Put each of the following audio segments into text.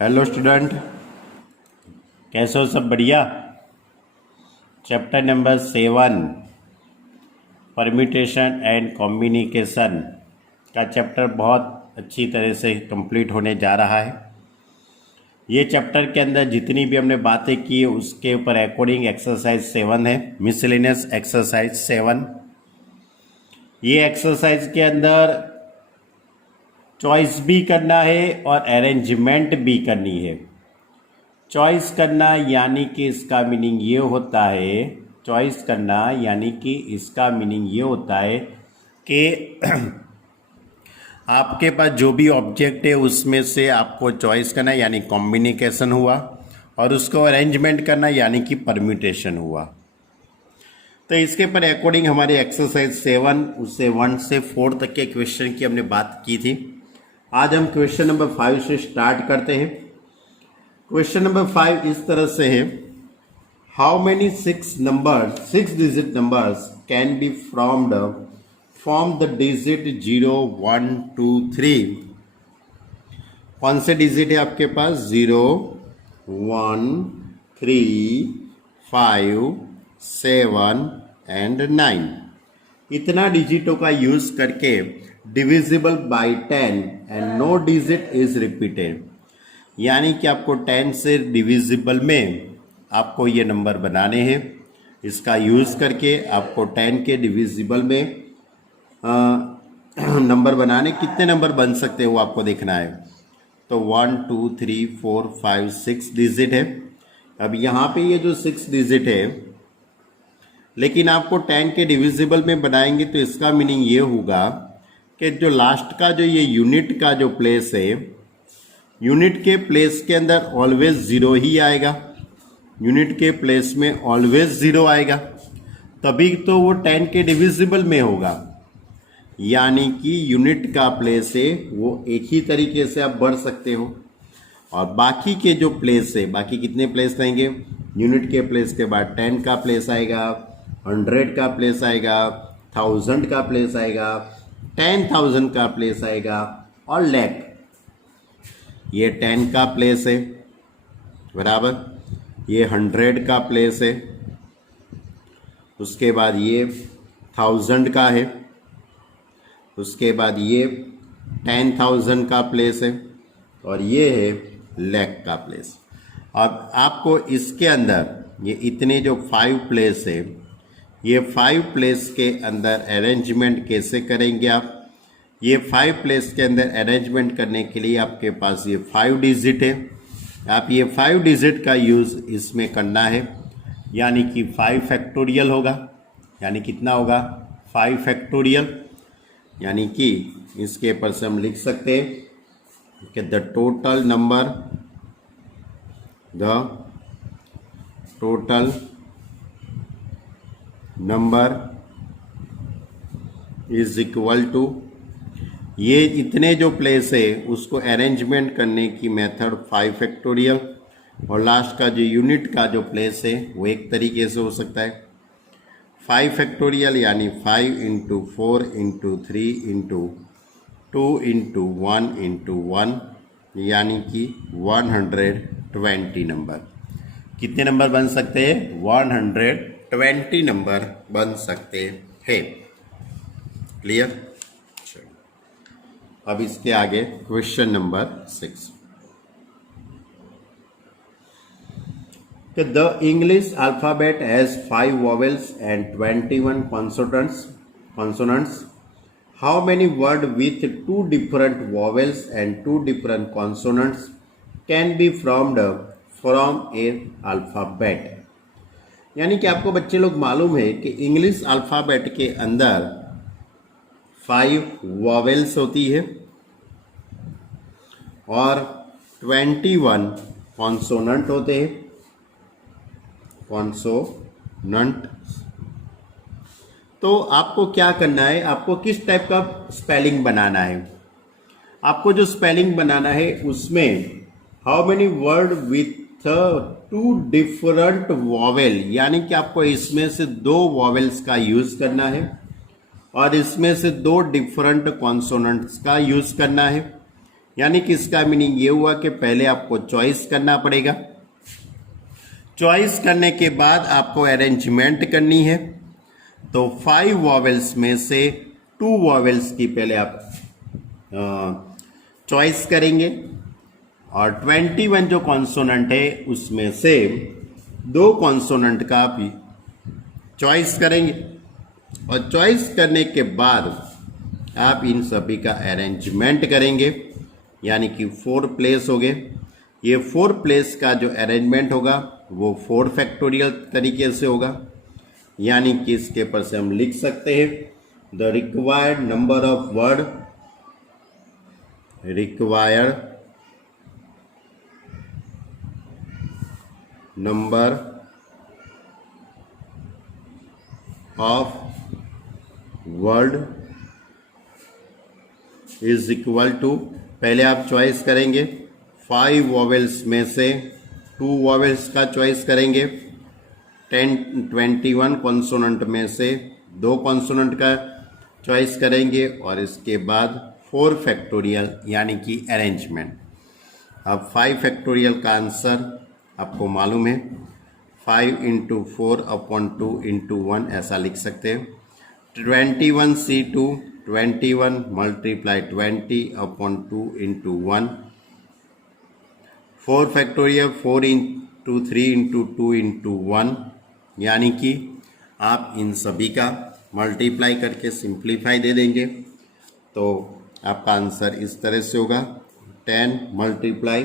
Hello student, कैसे हो? सब बढ़िया। Chapter number 7 permutation and combination का चैप्टर बहुत अच्छी तरह से कंप्लीट होने जा रहा है। ये चैप्टर के अंदर जितनी भी हमने बातें की उसके ऊपर अकॉर्डिंग एक्सरसाइज 7 है, मिसलेनियस एक्सरसाइज 7। ये एक्सरसाइज के अंदर चॉइस भी करना है और अरेंजमेंट भी करनी है। चॉइस करना यानी कि इसका मीनिंग ये होता है, चॉइस करना यानी कि इसका मीनिंग ये होता है कि आपके पास जो भी ऑब्जेक्ट है उसमें से आपको चॉइस करना यानी कॉम्बिनेशन हुआ, और उसको अरेंजमेंट करना यानी कि परम्यूटेशन हुआ। तो इसके पर अकॉर्डिंग हमारे एक्सरसाइज 7 उससे 1 से 4 तक के क्वेश्चन की हमने बात की थी। आज हम क्वेश्चन नंबर 5 से स्टार्ट करते हैं। क्वेश्चन नंबर 5 इस तरह से है, how many 6 digit numbers can be from the digit 0, 1, 2, 3। कौन से डिजिट है आपके पास? 0, 1, 3, 5, 7 एंड 9। इतना डिजिटों का यूज करके divisible by 10 and no digit is repeated, यानी कि आपको 10 से डिविजिबल में आपको ये नंबर बनाने हैं। इसका यूज़ करके आपको 10 के डिविजिबल में नंबर बनाने, कितने नंबर बन सकते हैं वो आपको देखना है। तो 1, 2, 3, 4, 5, 6 डिजिट है। अब यहाँ पे ये जो 6 डिजिट है, लेकिन आपको 10 के डिविजिबल में बनाएंगे तो इसका मीनिंग ये होगा कि जो लास्ट का जो ये यूनिट का जो प्लेस है, यूनिट के प्लेस के अंदर ऑलवेज 0 ही आएगा। यूनिट के प्लेस में ऑलवेज 0 आएगा, तभी तो वो 10 के डिविजिबल में होगा। यानी कि यूनिट का प्लेस है वो एक ही तरीके से आप बढ़ सकते हो, और बाकी के जो प्लेस है, बाकी कितने प्लेस रहेंगे? यूनिट के प्लेस के बाद 10 का प्लेस आएगा, 100 का प्लेस आएगा, 1000 का प्लेस आएगा, 10,000 का प्लेस आएगा, और लाख। ये 10 का प्लेस है बराबर, ये 100 का प्लेस है, उसके बाद ये 1000 का है, उसके बाद ये 10,000 का प्लेस है, और ये है लाख का प्लेस। अब आपको इसके अंदर ये इतने जो 5 प्लेस है, ये 5 प्लेस के अंदर अरेंजमेंट कैसे करेंगे आप? ये 5 प्लेस के अंदर अरेंजमेंट करने के लिए आपके पास ये 5 डिजिट है। आप ये 5 डिजिट का यूज़ इसमें करना है, यानी कि 5 फैक्टोरियल होगा। यानी कितना होगा? 5 फैक्टोरियल। यानी कि इसके ऊपर से हम लिख सकते हैं कि the total number is equal to, ये इतने जो प्लेस है उसको अरेंजमेंट करने की मेथड 5 फैक्टोरियल, और लास्ट का जो यूनिट का जो प्लेस है वो एक तरीके से हो सकता है 5 फैक्टोरियल, यानी 5 into 4 into 3 into 2 into 1 into 1, यानी कि 120 नंबर। कितने नंबर बन सकते हैं? 120 नंबर बन सकते हैं। क्लियर? अब इसके आगे question number 6। The English alphabet has 5 vowels and 21 consonants. How many word with 2 different vowels and 2 different consonants can be from A alphabet? यानी कि आपको बच्चे लोग मालूम है कि इंग्लिश अल्फाबेट के अंदर 5 वॉवेल्स होती है और 21 कॉन्सोनेंट होते हैं। कॉन्सोनेंट। तो आपको क्या करना है? आपको किस टाइप का स्पेलिंग बनाना है? आपको जो स्पेलिंग बनाना है उसमें how many word with 2 different vowel, यानी कि आपको इसमें से 2 वॉवेल्स का यूज करना है और इसमें से 2 डिफरेंट कॉन्सोनेंट्स का यूज करना है। यानी कि इसका मीनिंग ये हुआ कि पहले आपको चॉइस करना पड़ेगा, चॉइस करने के बाद आपको अरेंजमेंट करनी है। तो 5 वॉवेल्स में से 2 वॉवेल्स की पहले आप चॉइस करेंगे और 21 जो कॉन्सोनेंट है उसमें से 2 कॉन्सोनेंट का आप चॉइस करेंगे और चॉइस करने के बाद आप इन सभी का अरेंजमेंट करेंगे, यानी कि 4 प्लेस हो गए। ये 4 प्लेस का जो अरेंजमेंट होगा वो 4 फैक्टोरियल तरीके से होगा, यानी कि इसके ऊपर से हम लिख सकते हैं the required number of word, required number of word is equal to, पहले आप चॉइस करेंगे 5 वॉवेल्स में से 2 वॉवेल्स का चॉइस करेंगे, 21 कॉन्सोनेंट में से 2 कॉन्सोनेंट का चॉइस करेंगे और इसके बाद 4 फैक्टोरियल यानी कि अरेंजमेंट। अब 5 फैक्टोरियल का आंसर आपको मालूम है 5 × 4 अपॉन 2 × 1 ऐसा लिख सकते हैं। 21C2 21 मल्टीप्लाई 20 अपॉन 2 × 1, 4 फैक्टोरियल 4 × 3 × 2 × 1, यानी कि आप इन सभी का मल्टीप्लाई करके सिंप्लीफाई दे देंगे तो आपका आंसर इस तरह से होगा 10 मल्टीप्लाई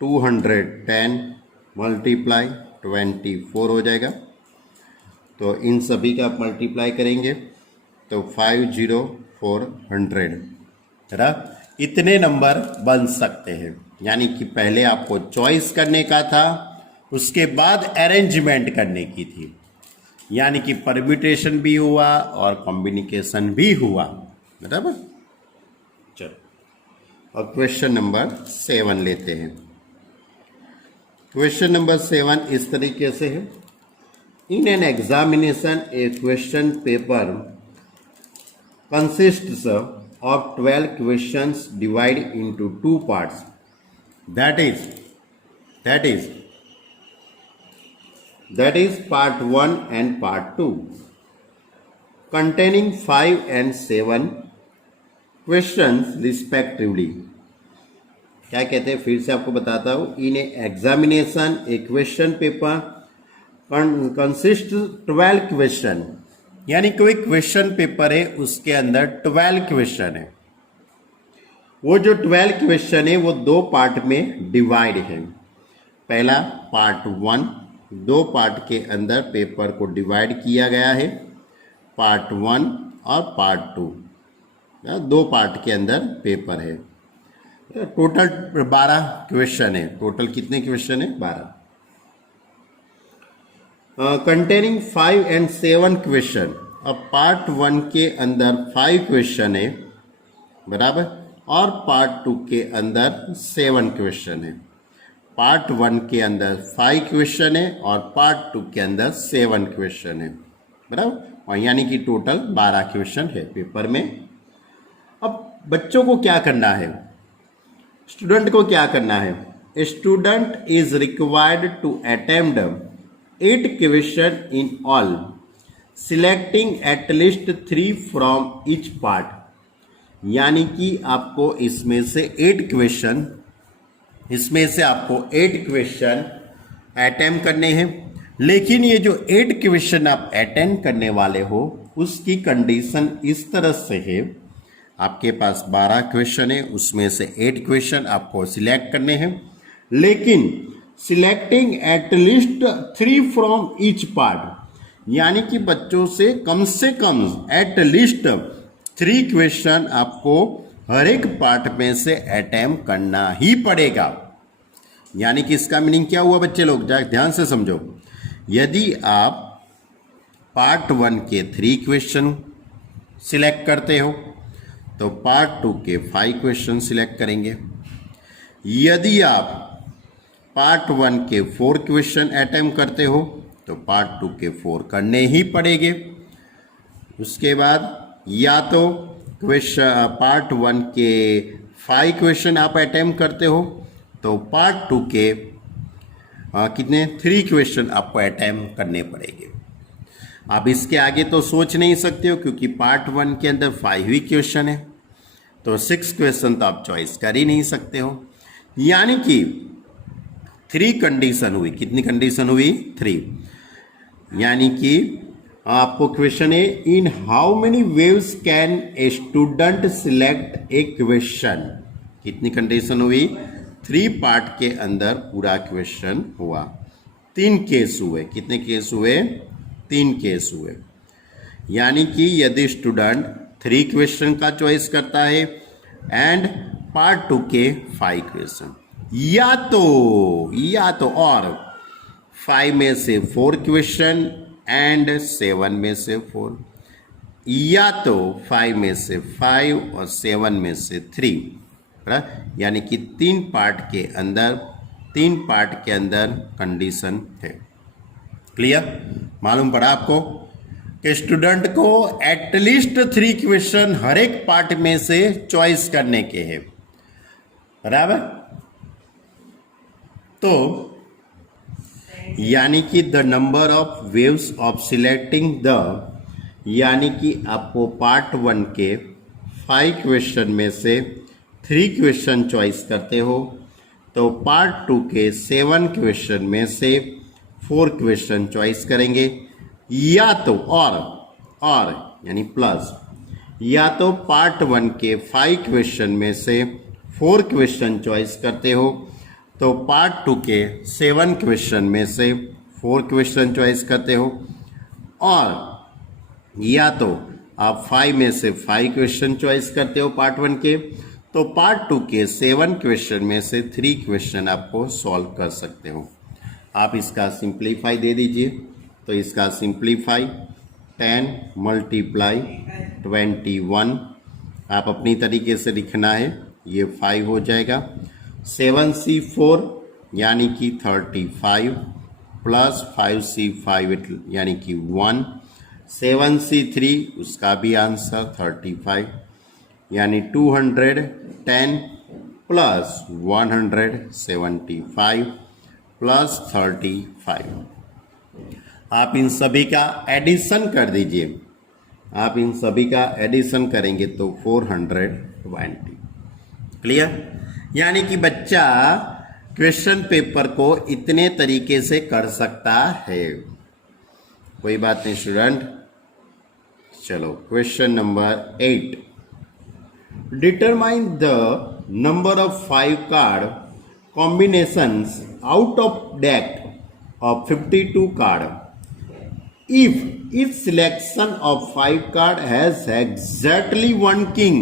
200, 10 मल्टीप्लाई 24 हो जाएगा। तो इन सभी का आप मल्टीप्लाई करेंगे तो 50400 इतने नंबर बन सकते हैं। यानी कि पहले आपको चॉइस करने का था, उसके बाद अरेंजमेंट करने की थी, यानी कि परम्यूटेशन भी हुआ और कॉम्बिनेशन भी हुआ, बराबर। चलो और क्वेश्चन नंबर 7 लेते हैं। क्वेश्चन नंबर 7 इस तरीके से है, in an examination A question paper consists of 12 questions divided into 2 parts, that is part 1 and part 2, containing 5 and 7 questions respectively। क्या कहते हैं, फिर से आपको बताता हूं, in examination A question paper consist 12 question, यानी कोई क्वेश्चन पेपर है उसके अंदर 12 क्वेश्चन है। वो जो 12 क्वेश्चन है वो 2 पार्ट में डिवाइड है। पहला पार्ट 1, 2 पार्ट के अंदर पेपर को डिवाइड किया गया है, पार्ट 1 और पार्ट 2, 2 पार्ट के अंदर पेपर है। टोटल 12 क्वेश्चन है। टोटल कितने क्वेश्चन है? 12। Containing 5 and 7 question. अब पार्ट 1 के अंदर 5 क्वेश्चन है, बराबर, और पार्ट 2 के अंदर 7 क्वेश्चन है। पार्ट 1 के अंदर 5 क्वेश्चन है और पार्ट 2 के अंदर 7 क्वेश्चन है, बराबर, और यानी कि टोटल 12 क्वेश्चन है पेपर में। अब बच्चों को क्या करना है, स्टूडेंट को क्या करना है? Student is required to attempt 8 question in all, selecting at least 3 from each part. यानी कि आपको इसमें से 8 क्वेश्चन, इसमें से आपको 8 क्वेश्चन अटेम्प्ट करने हैं। लेकिन ये जो 8 क्वेश्चन आप अटेम्प्ट करने वाले हो उसकी कंडीशन इस तरह से है, आपके पास 12 क्वेश्चन है, उसमें से 8 क्वेश्चन आपको सिलेक्ट करने हैं, लेकिन selecting at least 3 from each part, यानी कि बच्चों से कम एट लीस्ट 3 क्वेश्चन आपको हर एक पार्ट में से अटेम्प्ट करना ही पड़ेगा। यानी कि इसका मीनिंग क्या हुआ बच्चे लोग, ध्यान से समझो। यदि आप पार्ट 1 के 3 क्वेश्चन सिलेक्ट करते हो तो पार्ट 2 के 5 क्वेश्चन सिलेक्ट करेंगे। यदि आप पार्ट 1 के 4 क्वेश्चन अटेम्प्ट करते हो तो पार्ट 2 के 4 करने ही पड़ेंगे। उसके बाद या तो क्वेश्चन पार्ट 1 के 5 क्वेश्चन आप अटेम्प्ट करते हो तो पार्ट 2 के कितने 3 क्वेश्चन आपको अटेम्प्ट करने पड़ेंगे। आप इसके आगे तो सोच नहीं सकते हो क्योंकि पार्ट 1 के अंदर 5 ही क्वेश्चन है, तो 6 क्वेश्चन तो आप चॉइस कर ही नहीं सकते हो। यानी कि 3 कंडीशन हुई। कितनी कंडीशन हुई? 3। यानी कि आपको क्वेश्चन है, in how many waves can a student select A question. कितनी कंडीशन हुई? 3 पार्ट के अंदर पूरा क्वेश्चन हुआ। 3 केस हुए। कितने केस हुए? 3 केस हुए। यानी कि यदि स्टूडेंट 3 क्वेश्चन का चॉइस करता है एंड पार्ट 2 के 5 क्वेश्चन, या तो और 5 में से 4 क्वेश्चन एंड 7 में से 4, या तो 5 में से 5 और 7 में से 3। यानी कि 3 पार्ट के अंदर कंडीशन है। क्लियर? मालूम पड़ा आपको कि स्टूडेंट को एटलीस्ट 3 क्वेश्चन हर एक पार्ट में से चॉइस करने के हैं। बराबर? तो यानी कि the number of waves of selecting the, यानी कि आपको पार्ट 1 के 5 क्वेश्चन में से 3 क्वेश्चन चॉइस करते हो तो पार्ट 2 के 7 क्वेश्चन में से 4 क्वेश्चन चॉइस करेंगे, या तो और यानी प्लस, या तो पार्ट 1 के 5 क्वेश्चन में से 4 क्वेश्चन चॉइस करते हो तो पार्ट 2 के 7 क्वेश्चन में से 4 क्वेश्चन चॉइस करते हो, और या तो आप 5 में से 5 क्वेश्चन चॉइस करते हो पार्ट 1 के, तो पार्ट 2 के 7 क्वेश्चन में से 3 क्वेश्चन आपको सॉल्व कर सकते हो। आप इसका सिंप्लीफाई दे दीजिए। तो इसका सिंप्लीफाई 10 मल्टीप्लाई 21 आप अपनी तरीके से लिखना है, ये 5 हो जाएगा। 7C4 यानी कि 35 प्लस 5C5 यानी कि 1। 7C3 उसका भी आंसर 35 यानी 210 प्लस 175 प्लस 35। आप इन सभी का एडिशन कर दीजिए। आप इन सभी का एडिशन करेंगे तो 420। क्लियर? यानी कि बच्चा क्वेश्चन पेपर को इतने तरीके से कर सकता है। कोई बात नहीं स्टूडेंट। चलो question number 8, determine the number of 5 card combinations out of deck of 52 card if each selection of 5 card has exactly one king।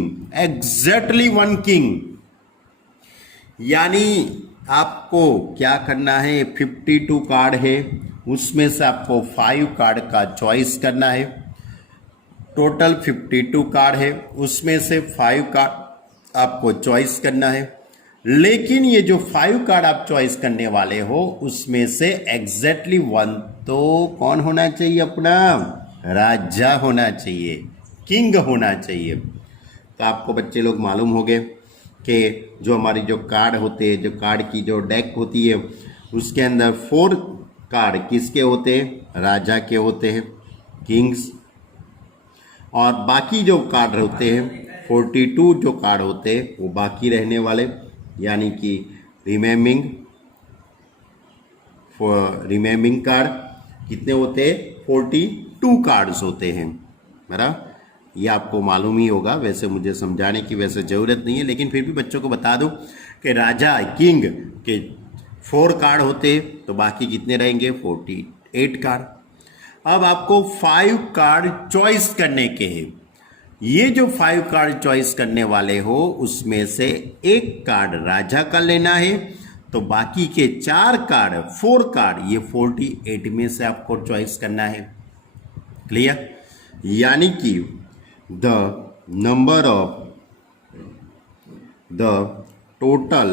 यानी आपको क्या करना है, 52 कार्ड है, उसमें से आपको 5 कार्ड का चॉइस करना है। टोटल 52 कार्ड है, उसमें से 5 कार्ड आपको चॉइस करना है। लेकिन ये जो 5 कार्ड आप चॉइस करने वाले हो उसमें से एग्जैक्टली 1 तो कौन होना चाहिए? अपना राजा होना चाहिए, किंग होना चाहिए। तो आपको बच्चे लोग मालूम हो गए कि जो हमारी जो कार्ड होते हैं, जो कार्ड की जो डेक होती है, उसके अंदर 4 कार्ड किसके होते हैं? राजा के होते हैं, किंग्स। और बाकी जो कार्ड होते हैं 42 जो कार्ड होते हैं वो बाकी रहने वाले, यानी कि रिमेम्बिंग कार्ड कितने होते हैं? 42 कार्ड्स होते हैं। बराबर? ये आपको मालूम ही होगा, वैसे मुझे समझाने की वैसे ज़रूरत नहीं है, लेकिन फिर भी बच्चों को बता दूं कि राजा किंग के 4 कार्ड होते हैं तो बाकी कितने रहेंगे? 48 कार्ड। अब आपको 5 कार्ड चॉइस करने के हैं। ये जो 5 कार्ड चॉइस करने वाले हो उसमें से 1 कार्ड राजा का लेना है, तो बाकी के 4 कार्ड 4 कार्ड ये 48 में से आपको चॉइस करना है। क्लियर? यानी कि the number of the total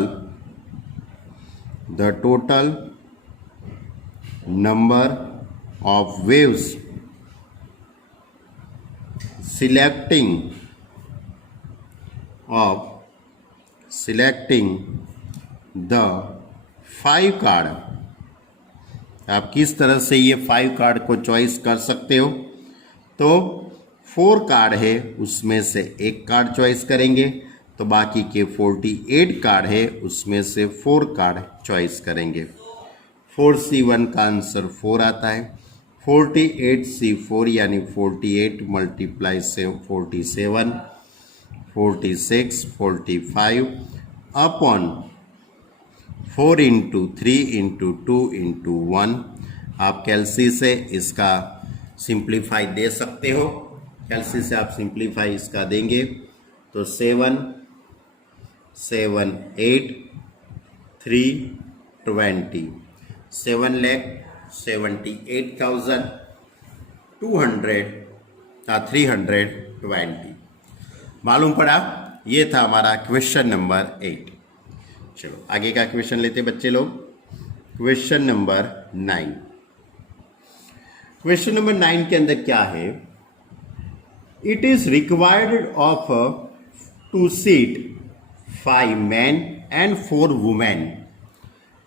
number of waves selecting of selecting the 5 card, आप किस तरह से ये 5 कार्ड को चॉइस कर सकते हो। तो 4 कार्ड है, उसमें से एक कार्ड चॉइस करेंगे, तो बाकी के 48 कार्ड है उसमें से 4 कार्ड चॉइस करेंगे। 4C1 का आंसर 4 आता है। 48C4 यानी 48 मल्टीप्लाई से 47, 46, 45 अपॉन 4 इंटू 3 इंटू 2 इंटू 1। आप कैलसी से इसका सिंप्लीफाई दे सकते हो। कैलसी से आप सिंप्लीफाई इसका देंगे तो 7, 7, 8, 3, 20,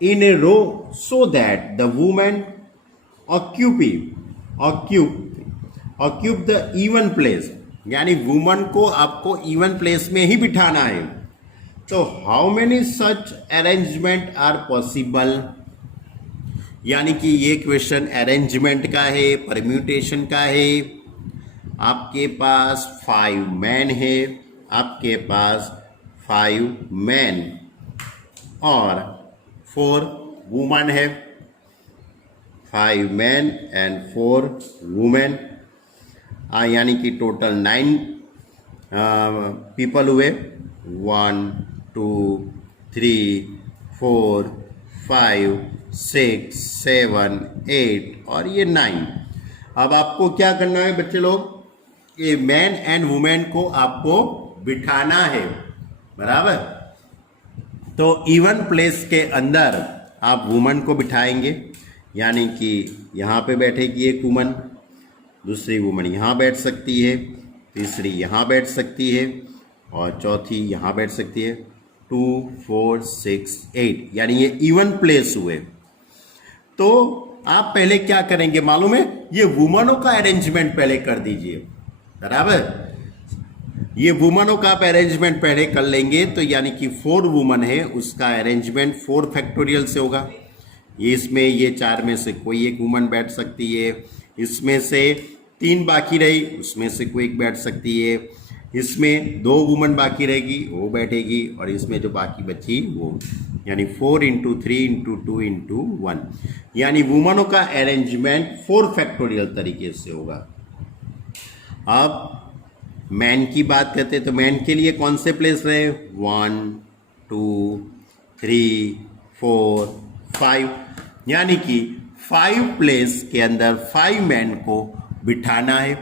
320,occupe द इवन प्लेस, यानी वुमन को आपको इवन प्लेस में ही बिठाना है। तो how many such arrangement are possible, यानी कि ये क्वेश्चन अरेंजमेंट का है, परम्यूटेशन का है। आपके पास 5 मैन है, आपके पास 5 मैन और 4 वुमन है। 5 मैन एंड 4 वुमेन, यानी कि टोटल 9 पीपल हुए। 1, 2, 3, 4, 5, 6, 7, 8 और ये 9। अब आपको क्या करना है बच्चे लोग, ये मैन एंड वुमेन को आपको बिठाना है, बराबर। तो इवन प्लेस के अंदर आप वुमन को बिठाएंगे, यानी कि यहाँ पे बैठेगी एक वुमन, दूसरी वुमन यहाँ बैठ सकती है, तीसरी यहाँ बैठ सकती है और चौथी यहाँ बैठ सकती है। 2, 4, 6, 8 यानी ये इवन प्लेस हुए। तो आप पहले क्या करेंगे मालूम है, ये वुमनों का अरेंजमेंट पहले कर दीजिए, बराबर। ये वुमनों का आप अरेंजमेंट पहले कर लेंगे तो यानी कि 4 वुमन है, उसका अरेंजमेंट 4 फैक्टोरियल से होगा। ये इसमें ये 4 में से कोई एक वुमन बैठ सकती है, इसमें से 3 बाकी रही, उसमें से कोई एक बैठ सकती है, इसमें 2 वुमन बाकी रहेगी वो बैठेगी, और इसमें जो बाकी बची वो, यानी 4 इंटू 3 इंटू 2 इंटू 1, यानी वुमनों का अरेंजमेंट 4 फैक्टोरियल तरीके से होगा। अब मैन की बात करते हैं तो मैन के लिए कौन से प्लेस रहे, 1, 2, 3, 4, 5, यानी कि 5 प्लेस के अंदर 5 मैन को बिठाना है,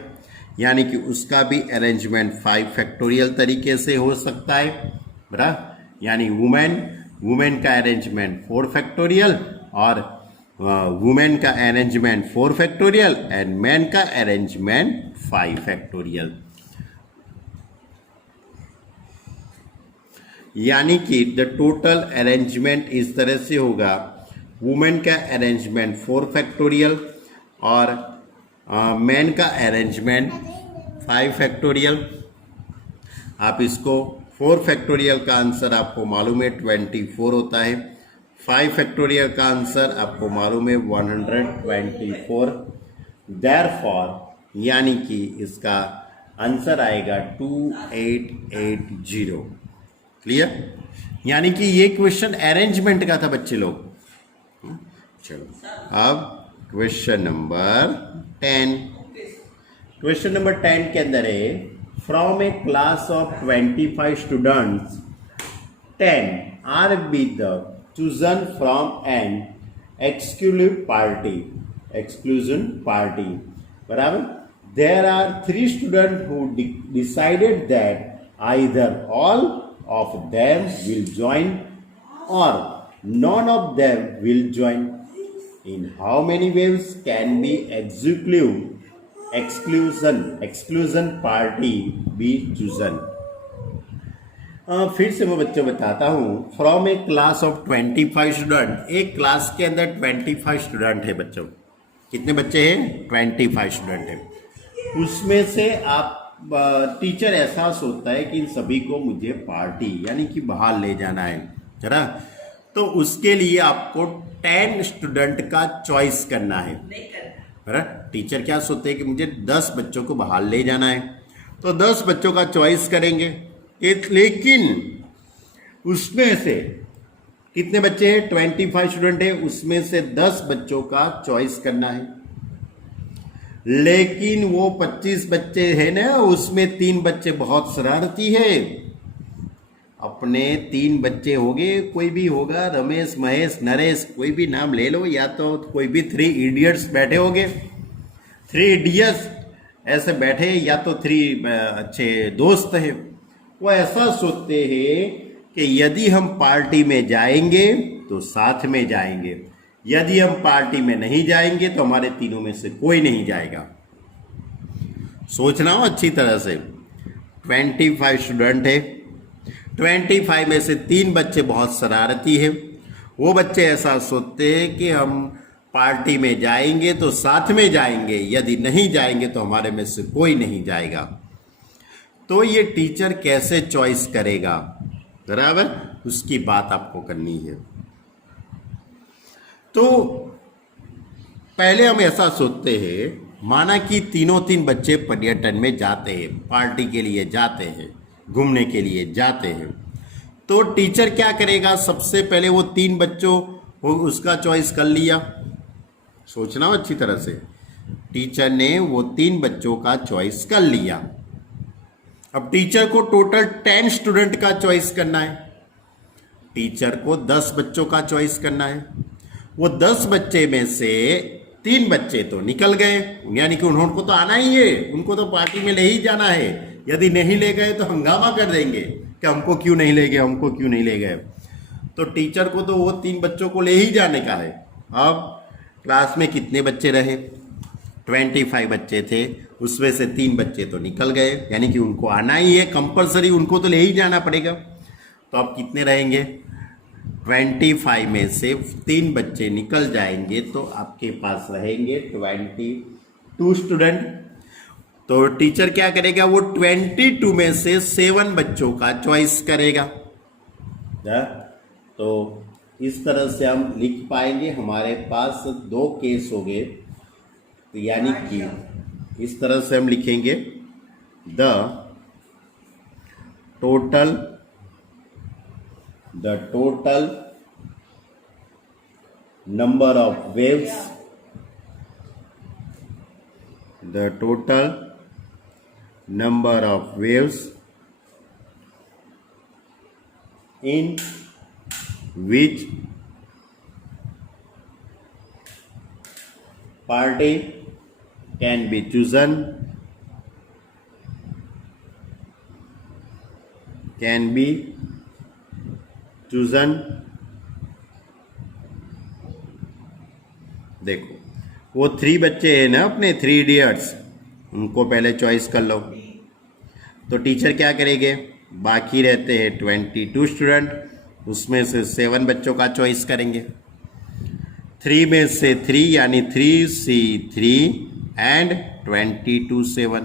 यानी कि उसका भी अरेंजमेंट 5 फैक्टोरियल तरीके से हो सकता है, बराबर। यानी वुमेन का अरेंजमेंट 4 फैक्टोरियल और वुमेन का अरेंजमेंट 4 फैक्टोरियल एंड मैन का अरेंजमेंट 5 फैक्टोरियल। यानी कि द टोटल अरेंजमेंट इस तरह से होगा, वुमेन का अरेंजमेंट 4 फैक्टोरियल और मैन का अरेंजमेंट 5 फैक्टोरियल। आप इसको 4 फैक्टोरियल का आंसर आपको मालूम है 24 होता है, 5 फैक्टोरियल का आंसर आपको मालूम है 124। देयरफॉर यानी कि इसका आंसर आएगा 2880। क्लियर, यानी कि ये क्वेश्चन अरेंजमेंट का था बच्चे लोग। चलो अब क्वेश्चन नंबर 10। क्वेश्चन नंबर 10 के अंदर है, from a class of 25 students 10 are be the chosen from an exclusion party, बराबर। There are 3 student who decided that either all of them will join or none of them will join. In how many ways can be exclusion party be chosen? फिर से मैं बच्चों बताता हूँ। From a class of 25 student, एक class के अंदर 25 student है बच्चों। कितने बच्चे हैं? 25 स्टूडेंट हैं। उसमें से आप टीचर एहसास होता है कि इन सभी को मुझे पार्टी यानी कि बाहर ले जाना है, है ना। तो उसके लिए आपको 10 स्टूडेंट का चॉइस करना है ना। टीचर क्या सोचते हैं कि मुझे 10 बच्चों को बाहर ले जाना है, तो 10 बच्चों का चॉइस करेंगे। लेकिन उसमें से कितने बच्चे हैं? 25 स्टूडेंट है, उसमें से 10 बच्चों का चॉइस करना है। लेकिन वो 25 बच्चे हैं ना, उसमें 3 बच्चे बहुत शरारती है। अपने 3 बच्चे होंगे, कोई भी होगा, रमेश, महेश, नरेश, कोई भी नाम ले लो, या तो कोई भी 3 इडियट्स बैठे होंगे, 3 इडियट्स ऐसे बैठे, या तो 3 अच्छे दोस्त हैं। वो ऐसा सोचते हैं कि यदि हम पार्टी में जाएंगे तो साथ में जाएंगे, यदि हम पार्टी में नहीं जाएंगे तो हमारे तीनों में से कोई नहीं जाएगा। सोचना हो अच्छी तरह से। 25 स्टूडेंट है, 25 में से 3 बच्चे बहुत शरारती हैं। वो बच्चे ऐसा सोचते हैं कि हम पार्टी में जाएंगे तो साथ में जाएंगे, यदि नहीं जाएंगे तो हमारे में से कोई नहीं जाएगा। तो ये टीचर कैसे चॉइस करेगा, बराबर, उसकी बात आपको करनी है। तो पहले हम ऐसा सोचते हैं, माना कि तीनों 3 बच्चे पर्यटन में जाते हैं, पार्टी के लिए जाते हैं, घूमने के लिए जाते हैं। तो टीचर क्या करेगा? सबसे पहले वो 3 बच्चों उसका चॉइस कर लिया। सोचना हो अच्छी तरह से। टीचर ने वो 3 बच्चों का चॉइस कर लिया। अब टीचर को टोटल 10 स्टूडेंट का चॉइस करना है। टीचर को 10 बच्चों का चॉइस करना है। वो 10 बच्चे में से 3 बच्चे तो निकल गए, यानी कि उनको तो आना ही है, उनको तो पार्टी में ले ही जाना है। यदि नहीं ले गए तो हंगामा कर देंगे कि हमको क्यों नहीं ले गए, हमको क्यों नहीं ले गए। तो टीचर को तो वो 3 बच्चों को ले ही जाने का है। अब क्लास में कितने बच्चे रहे? 25 बच्चे थे, उसमें से 3 बच्चे तो निकल गए, यानी कि उनको आना ही है, कंपलसरी उनको तो ले ही जाना पड़ेगा। तो अब कितने रहेंगे? 25 में से 3 बच्चे निकल जाएंगे तो आपके पास रहेंगे 22 स्टूडेंट। तो टीचर क्या करेगा? वो 22 में से 7 बच्चों का चॉइस करेगा। तो इस तरह से हम लिख पाएंगे। हमारे पास 2 केस हो गए, तो यानी कि इस तरह से हम लिखेंगे, the total number of waves, the total number of waves in which party can be chosen, देखो वो 3 बच्चे हैं ना अपने 3 इडियट्स, उनको पहले चॉइस कर लो। तो टीचर क्या करेंगे? बाकी रहते हैं 22 स्टूडेंट, उसमें से 7 बच्चों का चॉइस करेंगे। 3 में से 3 यानी 3C3 एंड 22 7।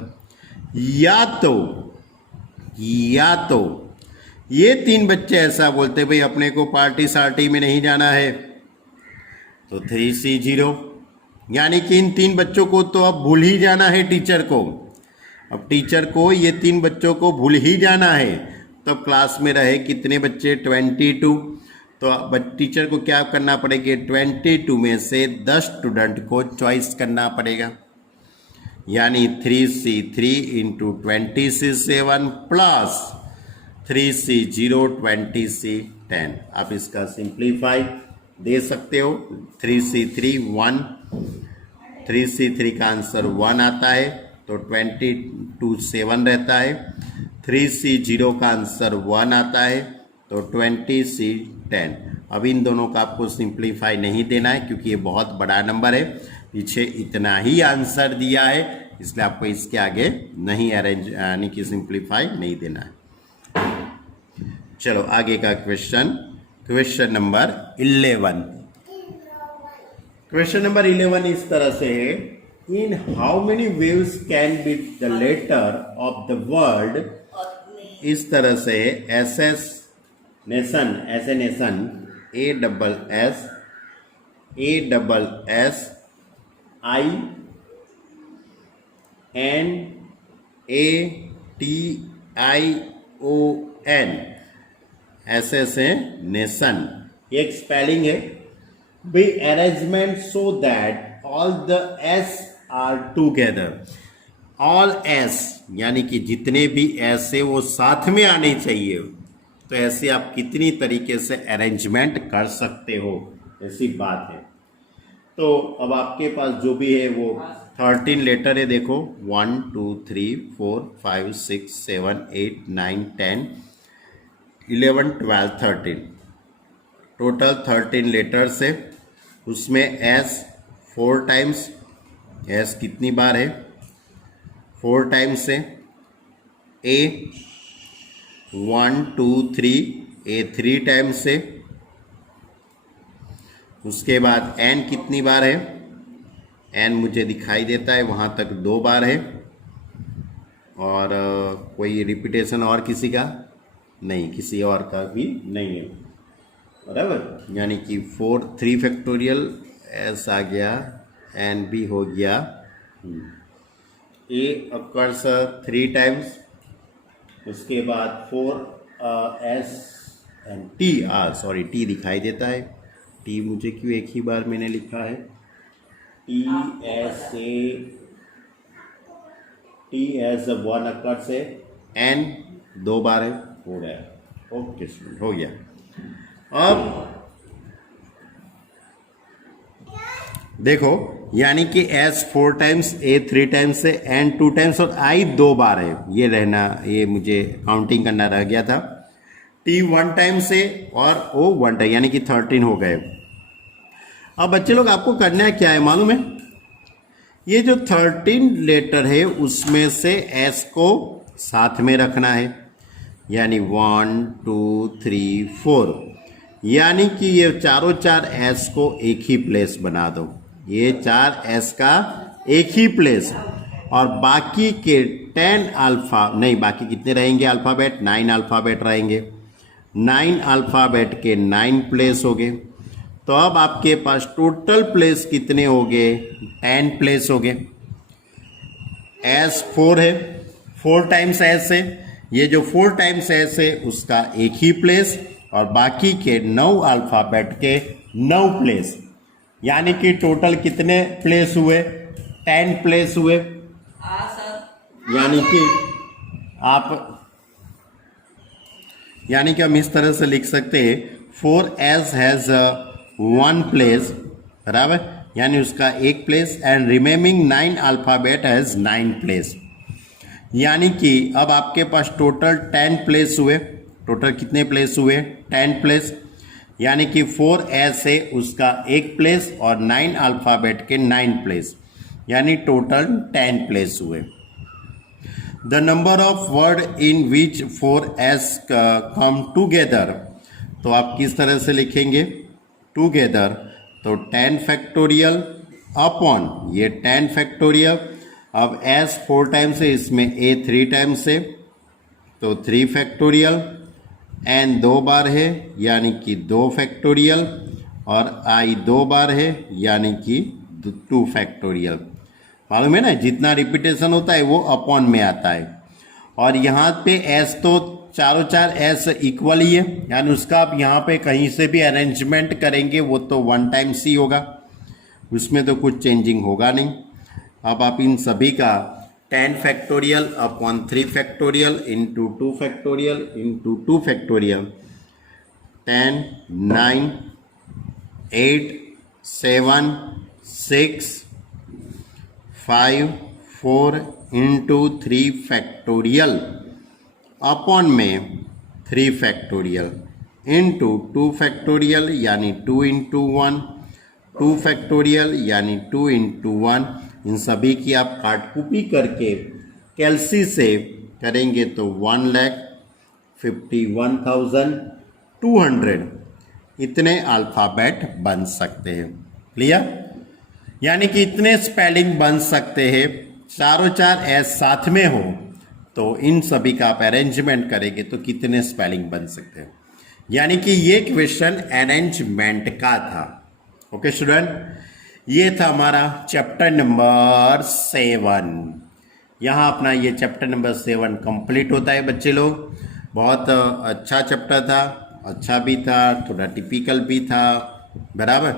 या तो ये 3 बच्चे ऐसा बोलते भाई अपने को पार्टी सार्टी में नहीं जाना है, तो 3C0, यानी कि इन 3 बच्चों को तो अब भूल ही जाना है टीचर को। अब टीचर को ये 3 बच्चों को भूल ही जाना है। तब क्लास में रहे कितने बच्चे? 22। तो टीचर को क्या करना पड़ेगा? 22 में से 10 स्टूडेंट को चॉइस करना पड़ेगा, यानी 3C3 into 20C7 plus 3C0 20C10। आप इसका सिंप्लीफाई दे सकते हो। 3C3 1, 3C3 का आंसर 1 आता है, तो 22 7 रहता है। 3C0 का आंसर 1 आता है, तो 20C10। अब इन दोनों का आपको सिंप्लीफाई नहीं देना है क्योंकि ये बहुत बड़ा नंबर है, पीछे इतना ही आंसर दिया है, इसलिए आपको इसके आगे नहीं अरेंज यानी कि सिंप्लीफाई नहीं देना है। चलो आगे का क्वेश्चन नंबर 11। क्वेश्चन नंबर 11 इस तरह से है, in how many waves can be the letter of the word, इस तरह से assassination, assassination, a double S I N A T I O N, assassination, एक spelling है। Be arrangement so that all the S are together, all S यानी कि जितने भी S है वो साथ में आने चाहिए। तो ऐसे आप कितनी तरीके से अरेंजमेंट कर सकते हो, ऐसी बात है। तो अब आपके पास जो भी है वो 13 लेटर है, देखो 1 2 3 4 5 6 7 8 9 10 11 12 13, टोटल 13 लेटर्स है। उसमें एस 4 टाइम्स, एस कितनी बार है, 4 टाइम्स है। ए 1 2 3, ए 3 टाइम्स है। उसके बाद एन कितनी बार है, एन मुझे दिखाई देता है वहाँ तक 2 बार है। और कोई रिपीटेशन और किसी का नहीं, किसी और का भी नहीं है, बराबर। यानी कि 3 फैक्टोरियल एस आ गया, एन भी हो गया। ए अकर्स 3 टाइम्स, उसके बाद 4 S and T, sorry T दिखाई देता है, टी मुझे क्यों एक ही बार मैंने लिखा है, टी एस 1 अकर से, एन 2 बार है, हो गया। ओके स्टूडेंट, हो गया। अब देखो, यानी कि एस 4 टाइम्स, ए 3 टाइम्स से, एन 2 टाइम्स और आई 2 बार है। ये रहना, ये मुझे काउंटिंग करना रह गया था। टी 1 टाइम से और ओ 1 टाइम, यानी कि 13 हो गए। अब बच्चे लोग आपको करना क्या है मालूम है, ये जो 13 लेटर है उसमें से एस को साथ में रखना है, यानी 1 2 3 4, यानी कि ये चारों 4 एस को एक ही प्लेस बना दो, ये 4 एस का एक ही प्लेस। और बाकी के 10 अल्फा, नहीं बाकी कितने रहेंगे अल्फ़ाबेट, 9 अल्फ़ाबेट रहेंगे, 9 अल्फ़ाबेट के 9 प्लेस हो गए। तो अब आपके पास टोटल प्लेस कितने हो गए, 10 प्लेस हो गए। एस 4 है, 4 टाइम्स एस है, ये जो 4 टाइम्स एस है उसका एक ही प्लेस, और बाकी के 9 अल्फ़ाबेट के 9 प्लेस, यानी कि टोटल कितने प्लेस हुए, 10 प्लेस हुए। यानी कि हम इस तरह से लिख सकते हैं, 4s हैज़ 1 प्लेस, बराबर, यानी उसका एक place, and remaining 9 alphabet has 9 place. यानी कि अब आपके पास टोटल 10 प्लेस हुए। टोटल कितने प्लेस हुए, 10 प्लेस, यानी कि 4s है उसका एक प्लेस और 9 अल्फ़ाबेट के 9 प्लेस, यानी टोटल 10 प्लेस हुए। The number of word in which 4s come together, तो आप किस तरह से लिखेंगे टूगेदर, तो 10 फैक्टोरियल अपॉन ये 10 फैक्टोरियल। अब s 4 टाइम्स है, इसमें a 3 टाइम्स है, तो 3 फैक्टोरियल, n 2 बार है यानी कि 2 फैक्टोरियल, और i 2 बार है यानी कि 2 फैक्टोरियल। मालूम है ना, जितना रिपीटेशन होता है वो अपॉन में आता है। और यहाँ पे s तो चारों 4 s इक्वल ही है, यानी उसका आप यहाँ पे कहीं से भी अरेंजमेंट करेंगे वो तो 1 टाइम्स ही होगा, उसमें तो कुछ चेंजिंग होगा नहीं। अब आप इन सभी का 10 factorial upon 3 factorial into 2 factorial into 2 factorial, 10 9 8 7 6 5 4 into 3 factorial upon में 3 फैक्टोरियल इंटू 2 फैक्टोरियल यानी 2 इंटू 1, 2 फैक्टोरियल यानी 2 इंटू 1। इन सभी की आप काट कॉपी करके कैलसी से करेंगे तो 1 लाख 51,200 इतने अल्फ़ाबेट बन सकते हैं। क्लियर? यानी कि इतने स्पेलिंग बन सकते हैं, चारों चार एस साथ में हो तो इन सभी का आप अरेंजमेंट करेंगे तो कितने स्पेलिंग बन सकते हैं। यानी कि ये क्वेश्चन अरेंजमेंट का था। ओके स्टूडेंट, ये था हमारा चैप्टर नंबर 7। यहाँ अपना ये चैप्टर नंबर 7 कंप्लीट होता है बच्चे लोग। बहुत अच्छा चैप्टर था, अच्छा भी था, थोड़ा टिपिकल भी था, बराबर।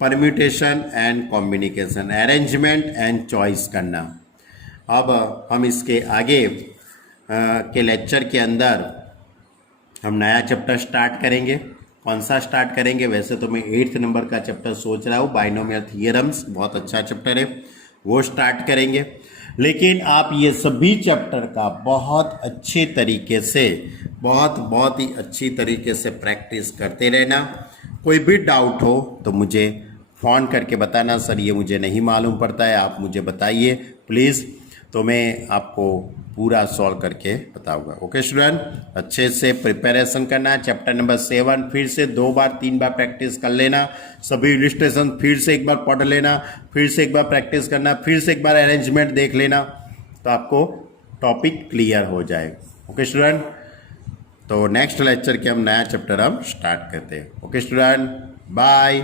Permutation and combination, arrangement and choice करना। अब हम इसके आगे के लेक्चर के अंदर हम नया चैप्टर स्टार्ट करेंगे। कौन सा स्टार्ट करेंगे? वैसे तो मैं 8th नंबर का चैप्टर सोच रहा हूँ, बाइनोमियल थियरम्स, बहुत अच्छा चैप्टर है, वो स्टार्ट करेंगे। लेकिन आप ये सभी चैप्टर का बहुत अच्छे तरीके से, बहुत ही अच्छी तरीके से प्रैक्टिस करते रहना। कोई भी डाउट हो तो मुझे फ़ोन करके बताना, सर ये मुझे नहीं मालूम पड़ता है, आप मुझे बताइए प्लीज़, तो मैं आपको पूरा सॉल्व करके बताऊंगा। ओके स्टूडेंट, अच्छे से प्रिपरेशन करना। चैप्टर नंबर 7 फिर से 2 बार 3 बार प्रैक्टिस कर लेना। सभी इलस्ट्रेशन फिर से एक बार पढ़ लेना, फिर से एक बार प्रैक्टिस करना, फिर से एक बार अरेंजमेंट देख लेना, तो आपको टॉपिक क्लियर हो जाएगा। ओके स्टूडेंट, तो नेक्स्ट लेक्चर के हम नया चैप्टर हम स्टार्ट करते हैं। Okay student, bye.